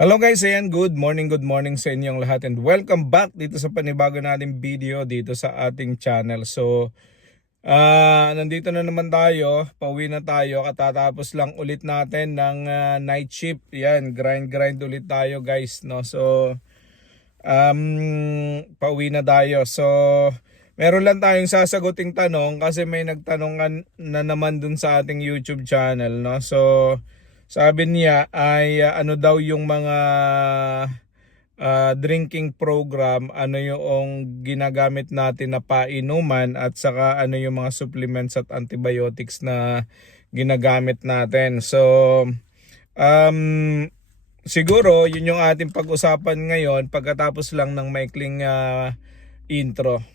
Hello guys, ayan, good morning sa inyong lahat and welcome back dito sa panibago nating video dito sa ating channel. So, nandito na naman tayo, pauwi na tayo, katatapos lang ulit natin ng night shift. Yan, grind ulit tayo guys, no? So, pauwi na tayo. So, meron lang tayong sasaguting tanong kasi may nagtanong na naman dun sa ating YouTube channel, no? So, sabi niya ay ano daw yung mga drinking program, ano yung ginagamit natin na painuman at saka ano yung mga supplements at antibiotics na ginagamit natin. So siguro yun yung ating pag-usapan ngayon pagkatapos lang ng maikling intro.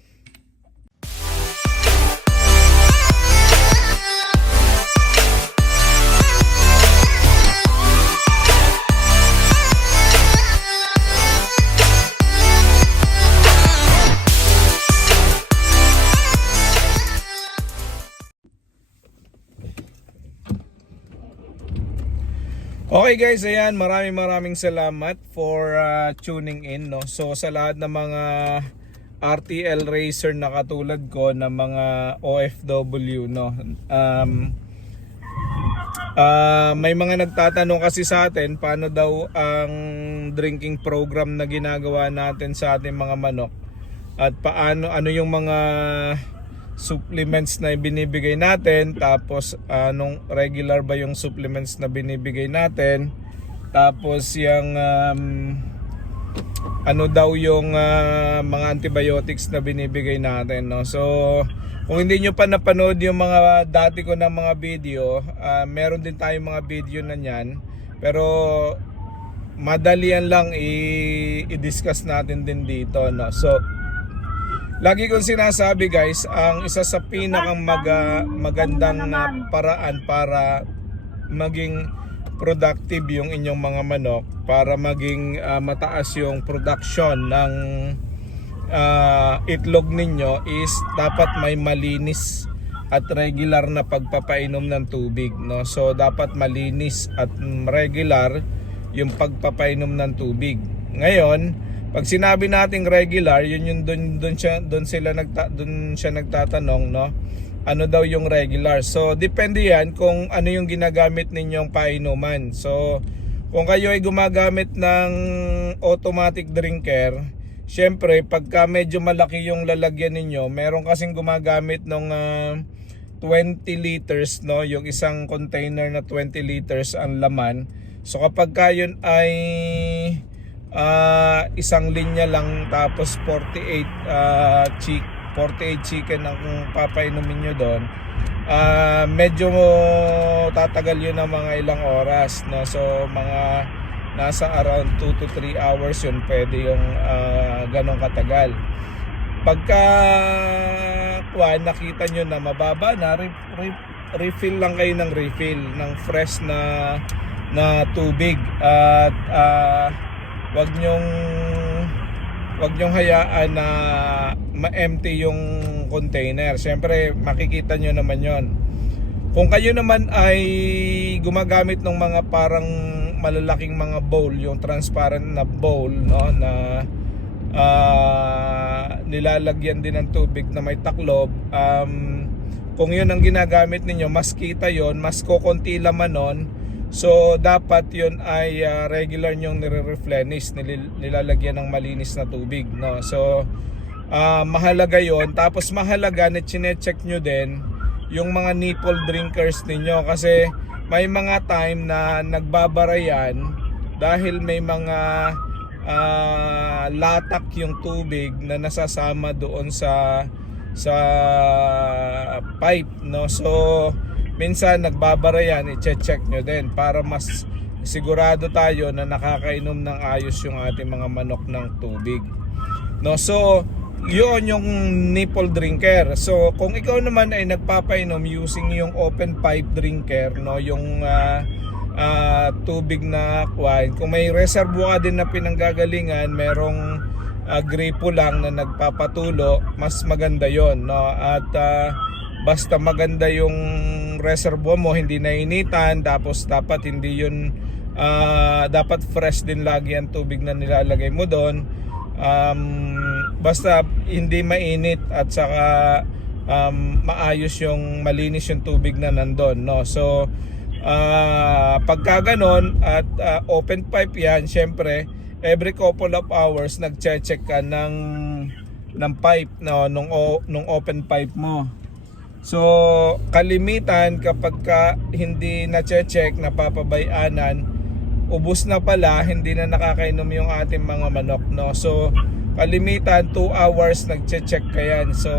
Okay guys, ayan, maraming salamat for tuning in, no. So sa lahat ng mga RTL racer na katulad ko na mga OFW, no. May mga nagtatanong kasi sa atin paano daw ang drinking program na ginagawa natin sa ating mga manok at ano yung mga supplements na binibigay natin, tapos anong regular ba yung supplements na binibigay natin, tapos yung ano daw yung mga antibiotics na binibigay natin, no. So kung hindi nyo pa napanood yung mga dati ko ng mga video, meron din tayong mga video na yan, pero madalian lang i-discuss natin din dito, no. So lagi kong sinasabi guys, ang isa sa pinakang magandang paraan para maging productive yung inyong mga manok, para maging mataas yung production ng itlog ninyo, is dapat may malinis at regular na pagpapainom ng tubig, no? So dapat malinis at regular yung pagpapainom ng tubig. Ngayon, pag sinabi nating regular, yun doon siya nagtatanong, no? Ano daw yung regular? So depende yan kung ano yung ginagamit ninyong painuman. So kung kayo ay gumagamit ng automatic drinker, syempre pagka medyo malaki yung lalagyan ninyo, meron kasing gumagamit ng 20 liters, no? Yung isang container na 20 liters ang laman. So kapag yun ay isang linya lang, tapos 48 chicken ang papainumin nyo doon, medyo tatagal yun ng mga ilang oras, no? So mga nasa around 2 to 3 hours yun, pwede yung ganong katagal. Pagka nakita nyo na mababa na, refill lang kayo ng refill ng fresh na tubig, at wag nyong hayaan na ma-empty yung container. Siyempre makikita nyo naman yon. Kung kayo naman ay gumagamit ng mga parang malalaking mga bowl, yung transparent na bowl, no, na nilalagyan din ng tubig na may taklob, kung yun ang ginagamit ninyo, mas kita yon, mas kokonti laman nun. So dapat yun ay regular nyong nire-replenish, nilalagyan ng malinis na tubig, no. So mahalaga yon. Tapos mahalaga na chine-check nyo din yung mga nipple drinkers ninyo, kasi may mga time na nagbabara yan dahil may mga latak yung tubig na nasasama doon sa pipe, no. So minsan nagbabara yan, i-check nyo din para mas sigurado tayo na nakakainom ng ayos yung ating mga manok ng tubig, no. So yun yung nipple drinker. So kung ikaw naman ay nagpapainom using yung open pipe drinker, no, yung tubig na kwan, kung may reservoir din na pinanggagalingan, merong gripo lang na nagpapatulo, mas maganda yon, no. At basta maganda yung reservoir mo, hindi nainitan, tapos dapat hindi yun dapat fresh din lagi ang tubig na nilalagay mo doon. Basta hindi mainit at saka maayos yung malinis yung tubig na nandun, no? So pagka ganon at open pipe yan, syempre every couple of hours nagche-check ka ng pipe, no, nung open pipe mo. So kalimitan kapag hindi na check, napapabayanan, ubos na pala, hindi na nakakainom yung ating mga manok, no? So kalimitan 2 hours nagche-check ka yan. So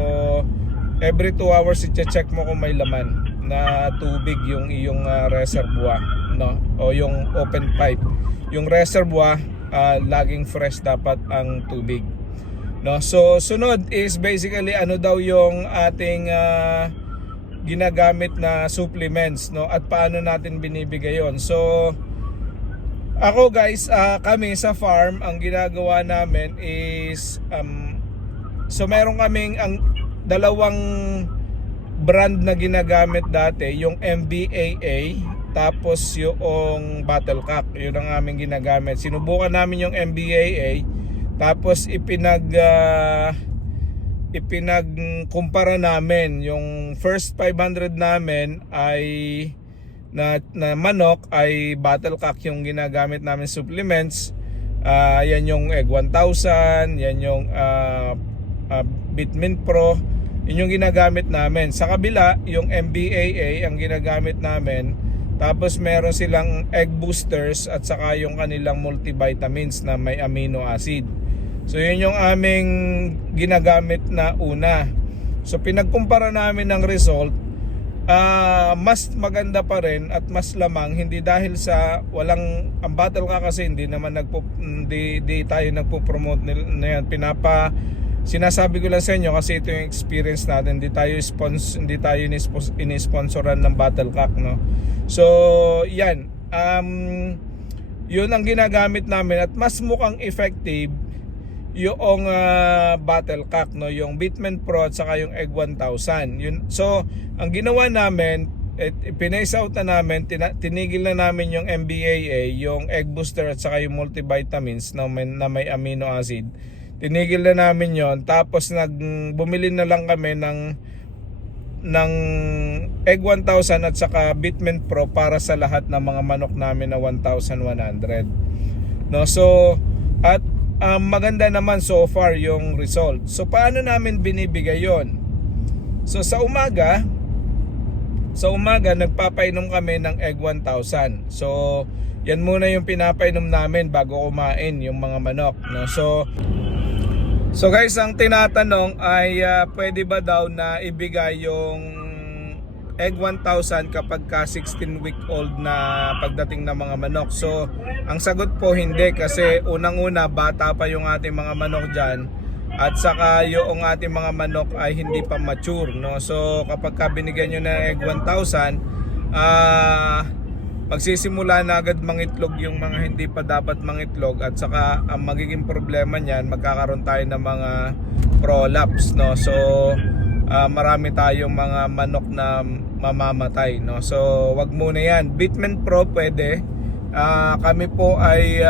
every 2 hours i-check mo kung may laman na tubig yung iyong reservoir, no, o yung open pipe. Yung reservoir laging fresh dapat ang tubig, no? So sunod is basically ano daw yung ating ginagamit na supplements, no, at paano natin binibigay yon. So ako guys, kami sa farm, ang ginagawa namin is so meron kaming ang dalawang brand na ginagamit dati, yung MBAA tapos yung Battlecock. Yun ang aming ginagamit. Sinubukan namin yung MBAA, tapos ipinagkumpara namin. Yung first 500 namin ay na manok ay Battlecock yung ginagamit namin supplements. Yan yung Egg 1000, yan yung Bitmin Pro, yun yung ginagamit namin. Sa kabila, yung MBAA ang ginagamit namin. Tapos meron silang egg boosters at saka yung kanilang multivitamins na may amino acid. So yun yung aming ginagamit na una. So pinagkumpara namin ng result, mas maganda pa rin at mas lamang, hindi dahil sa ang Battlecock kasi hindi naman hindi tayo nagpo-promote na yan. Sinasabi ko lang sa inyo kasi ito yung experience natin. Hindi tayo ini-sponsoran ng Battlecock, no. So yan, yun ang ginagamit namin at mas mukhang effective yung Battlecock, no, yung Bitmin Pro at saka yung Egg 1000. Yun. So ang ginawa namin, pinace out na namin, tinigil na namin yung MBAA, yung Egg Booster at saka yung multivitamins na may amino acid. Tinigil na namin yon, tapos bumili na lang kami ng Egg 1000 at saka Bitmin Pro para sa lahat ng mga manok namin na 1,100, no. So at maganda naman so far yung result. So paano namin binibigay yon? So sa umaga nagpapainom kami ng Egg 1000. So yan muna yung pinapainom namin bago kumain yung mga manok, no. So guys, ang tinatanong ay pwede ba daw na ibigay yung Egg 1000 kapag 16-week-old na pagdating ng mga manok? So ang sagot po hindi, kasi unang-una bata pa yung ating mga manok dyan, at saka yung ating mga manok ay hindi pa mature, no. So kapag binigyan nyo ng Egg 1000, magsisimula na agad mangitlog yung mga hindi pa dapat mangitlog, at saka ang magiging problema niyan, magkakaroon tayo ng mga prolapse, no. So marami tayong mga manok na mamamatay, no. So wag muna yan. Bitmin Pro pwede. Kami po ay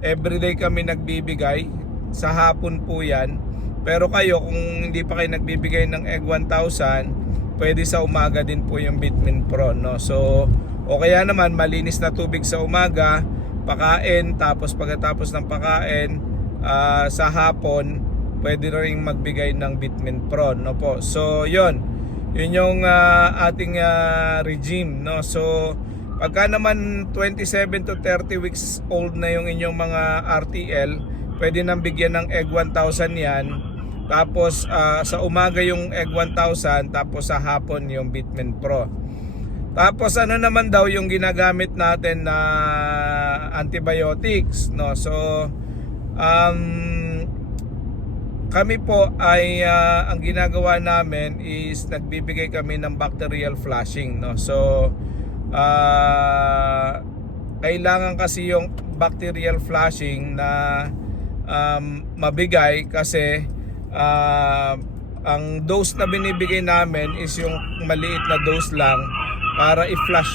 everyday kami nagbibigay, sa hapon po yan. Pero kayo, kung hindi pa kayo nagbibigay ng Egg 1000, pwede sa umaga din po yung Bitmin Pro, no. So o kaya naman malinis na tubig sa umaga, pakain, tapos pagkatapos ng pakain sa hapon pwede ring magbigay ng Bitmin Pro, no po. So yun yung ating regime, no. So pagka naman 27 to 30 weeks old na yung inyong mga RTL, pwede nang bigyan ng Egg 1000 yan. Tapos sa umaga yung Egg 1000, tapos sa hapon yung Bitmin Pro. Tapos ano naman daw yung ginagamit natin na antibiotics, no. So kami po ay ang ginagawa namin is nagbibigay kami ng bacterial flushing, no. So kailangan kasi yung bacterial flushing na mabigay, kasi ang dose na binibigay namin is yung maliit na dose lang, para i-flush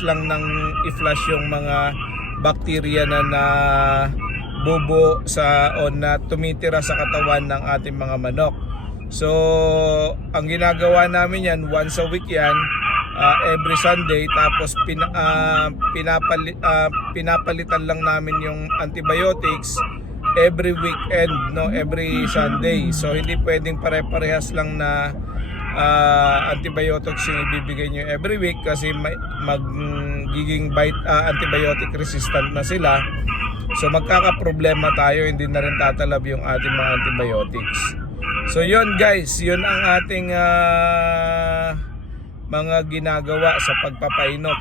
yung mga bacteria na bubo sa o na tumitira sa katawan ng ating mga manok. So ang ginagawa namin yan, once a week yan, every Sunday, tapos pinapalitan lang namin yung antibiotics every weekend, no, every Sunday. So hindi pwedeng pare-parehas lang na antibiotics yung ibibigay nyo every week kasi magiging antibiotic resistant na sila. So magkakaproblema tayo, hindi na rin tatalab yung ating mga antibiotics. So yun guys, yun ang ating mga ginagawa sa pagpapainom.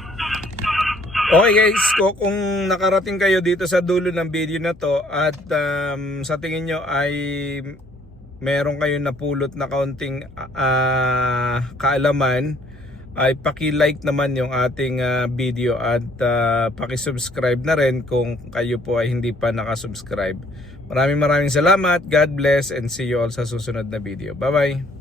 Okay guys, kung nakarating kayo dito sa dulo ng video na to at sa tingin nyo ay meron kayong napulot na kaunting kaalaman, ay paki-like naman yung ating video at paki-subscribe na rin kung kayo po ay hindi pa nakasubscribe. Maraming salamat, God bless, and see you all sa susunod na video. Bye bye!